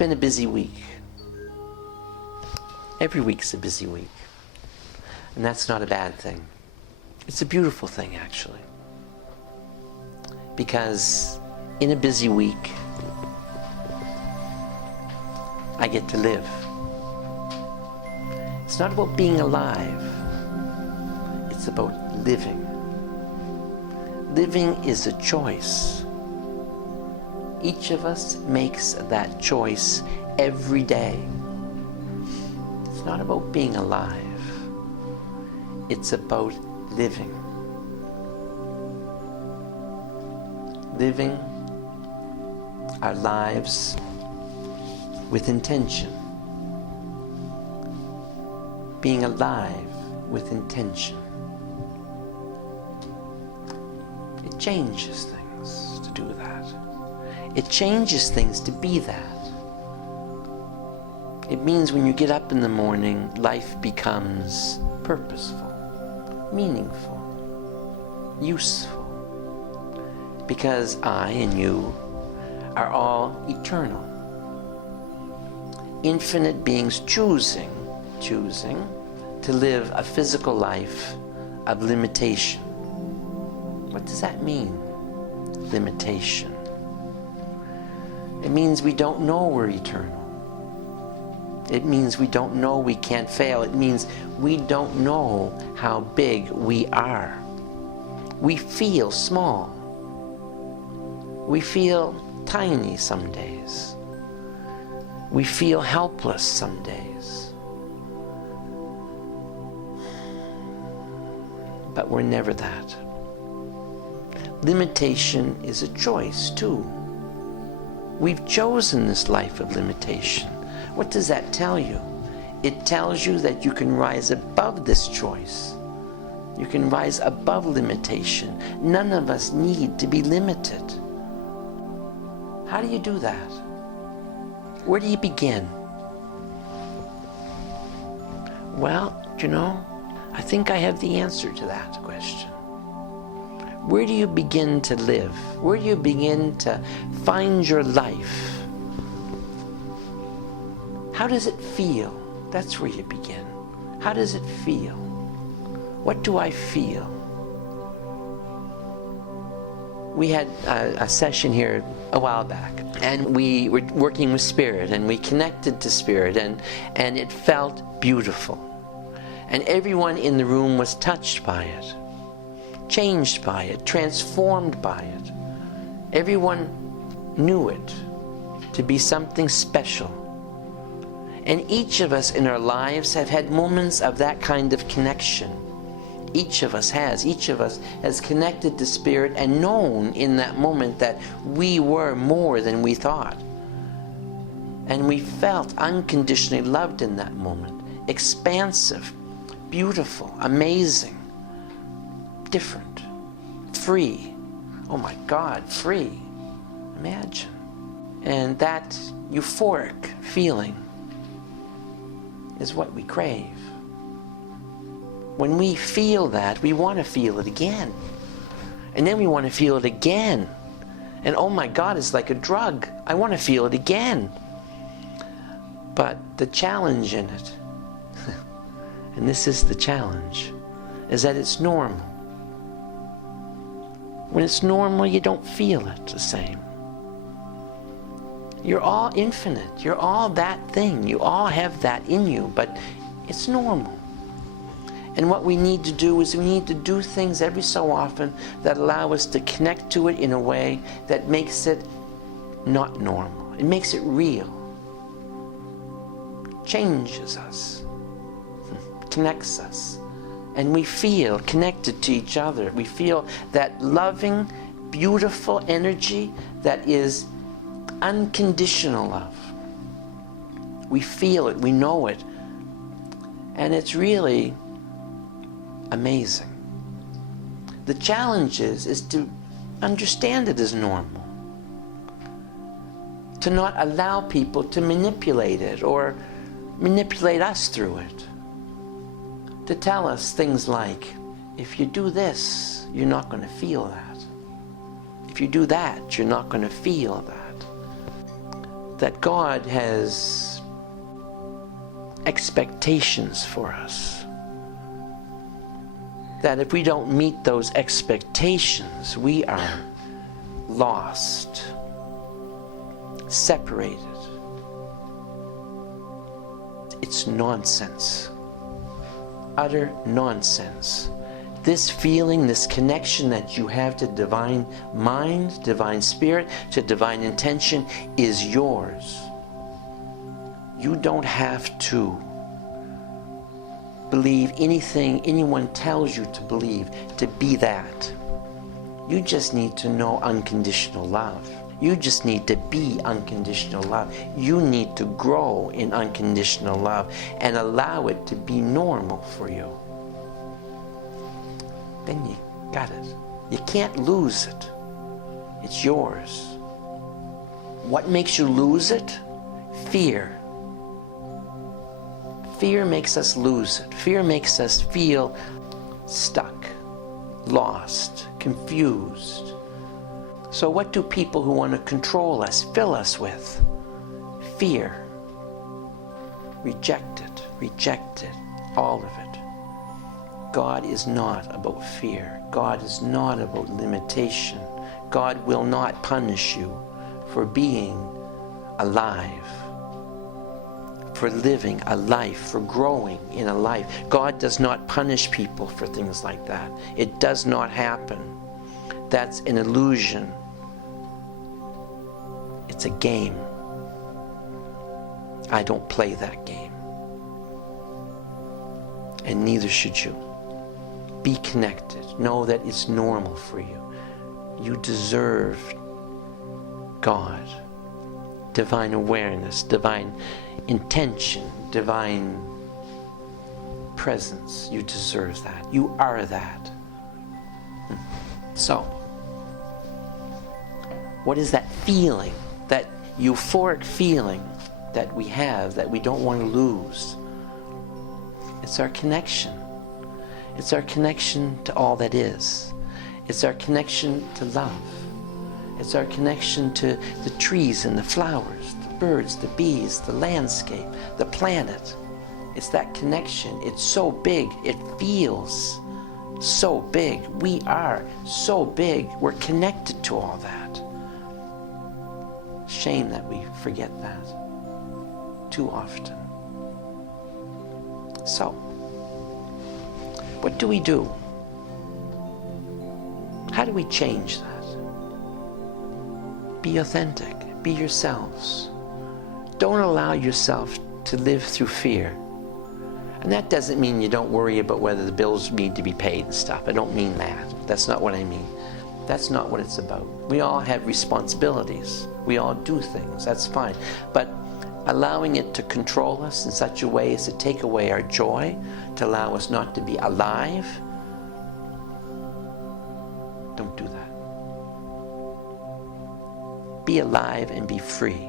been a busy week. Every week's a busy week. And that's not a bad thing. It's a beautiful thing, actually. Because in a busy week, I get to live. It's not about being alive. It's about living. Living is a choice. Each of us makes that choice every day. It's not about being alive. It's about living. Living our lives with intention. Being alive with intention. It changes things to do that. It changes things to be that. It means when you get up in the morning, life becomes purposeful, meaningful, useful. Because I and you are all eternal. Infinite beings choosing to live a physical life of limitation. What does that mean? Limitation. It means we don't know we're eternal. It means we don't know we can't fail. It means we don't know how big we are. We feel small. We feel tiny some days. We feel helpless some days. But we're never that. Limitation is a choice too. We've chosen this life of limitation. What does that tell you? It tells you that you can rise above this choice. You can rise above limitation. None of us need to be limited. How do you do that? Where do you begin? Well, I think I have the answer to that question. Where do you begin to live? Where do you begin to find your life? How does it feel? That's where you begin. How does it feel? What do I feel? We had a session here a while back, and we were working with Spirit, and we connected to Spirit, and it felt beautiful. And everyone in the room was touched by it, changed by it, transformed by it. Everyone knew it to be something special. And each of us in our lives have had moments of that kind of connection. Each of us has. Each of us has connected to Spirit and known in that moment that we were more than we thought. And we felt unconditionally loved in that moment. Expansive, beautiful, amazing, different, free. Oh my God, free. Imagine. And that euphoric feeling is what we crave. When we feel that, we want to feel it again. And then we want to feel it again. And oh my God, it's like a drug. I want to feel it again. But the challenge in it, and this is the challenge, is that it's normal. When it's normal, you don't feel it the same. You're all infinite. You're all that thing. You all have that in you, but it's normal. And what we need to do is we need to do things every so often that allow us to connect to it in a way that makes it not normal. It makes it real. Changes us. Connects us. And we feel connected to each other. We feel that loving, beautiful energy that is unconditional love. We feel it. We know it. And it's really amazing. The challenge is to understand it as normal. To not allow people to manipulate it or manipulate us through it. To tell us things like, if you do this, you're not going to feel that. If you do that, you're not going to feel that. that God has expectations for us. That if we don't meet those expectations, we are lost, separated. It's nonsense. Utter nonsense. This feeling, this connection that you have to divine mind, divine spirit, to divine intention is yours. You don't have to believe anything anyone tells you to believe to be that. You just need to know unconditional love. You just need to be unconditional love. You need to grow in unconditional love and allow it to be normal for you. Then you got it. You can't lose it. It's yours. What makes you lose it? Fear. Fear makes us lose it. Fear makes us feel stuck, lost, confused. So what do people who want to control us fill us with? Fear. Reject it, all of it. God is not about fear. God is not about limitation. God will not punish you for being alive, for living a life, for growing in a life. God does not punish people for things like that. It does not happen. That's an illusion. It's a game. I don't play that game. And neither should you. Be connected. Know that it's normal for you. You deserve God, divine awareness, divine intention, divine presence. You deserve that. You are that. So, what is that feeling, that euphoric feeling that we have that we don't want to lose? It's our connection. It's our connection to all that is. It's our connection to love. It's our connection to the trees and the flowers, the birds, the bees, the landscape, the planet. It's that connection. It's so big. It feels so big. We are so big. We're connected to all that. Shame that we forget that too often. So, what do we do? How do we change that? Be authentic. Be yourselves. Don't allow yourself to live through fear. And that doesn't mean you don't worry about whether the bills need to be paid and stuff. I don't mean that. That's not what I mean. That's not what it's about. We all have responsibilities. We all do things. That's fine. But allowing it to control us in such a way as to take away our joy, to allow us not to be alive, don't do that. Be alive and be free.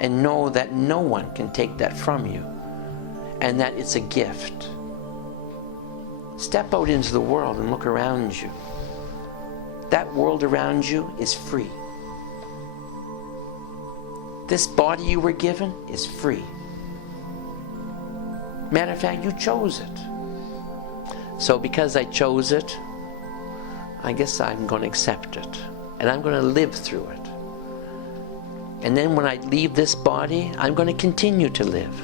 And know that no one can take that from you. And that it's a gift. Step out into the world and look around you. That world around you is free. This body you were given is free. Matter of fact, you chose it. So because I chose it, I guess I'm going to accept it. And I'm going to live through it. And then when I leave this body, I'm going to continue to live.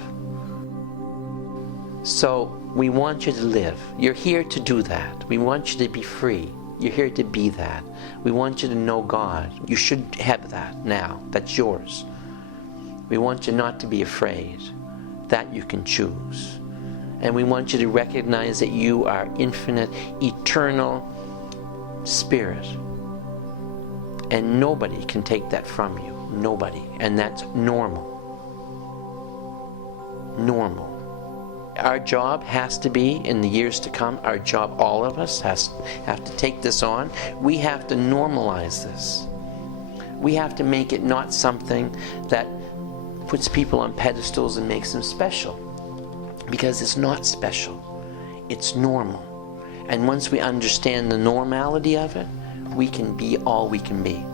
So we want you to live. You're here to do that. We want you to be free. You're here to be that. We want you to know God. You should have that now. That's yours. We want you not to be afraid. That you can choose. And we want you to recognize that you are infinite, eternal spirit. And nobody can take that from you. Nobody. And that's normal. Normal. Our job has to be, in the years to come, our job, all of us, have to take this on. We have to normalize this. We have to make it not something that puts people on pedestals and makes them special. Because it's not special. It's normal. And once we understand the normality of it, we can be all we can be.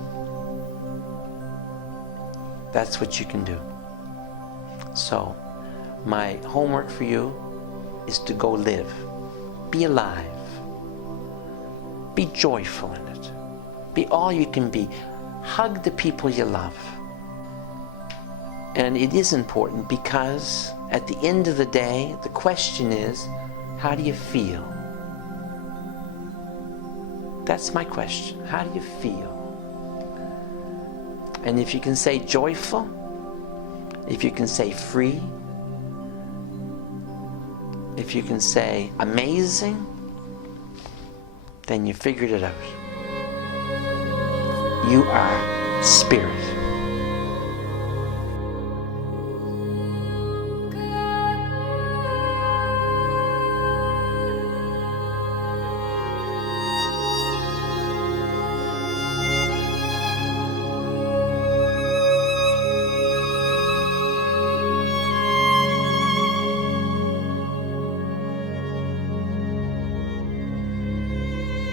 That's what you can do. So, my homework for you is to go live. Be alive. Be joyful in it. Be all you can be. Hug the people you love. And it is important because at the end of the day, the question is, how do you feel? That's my question. How do you feel? And if you can say joyful, if you can say free, if you can say amazing, then you figured it out. You are spirit.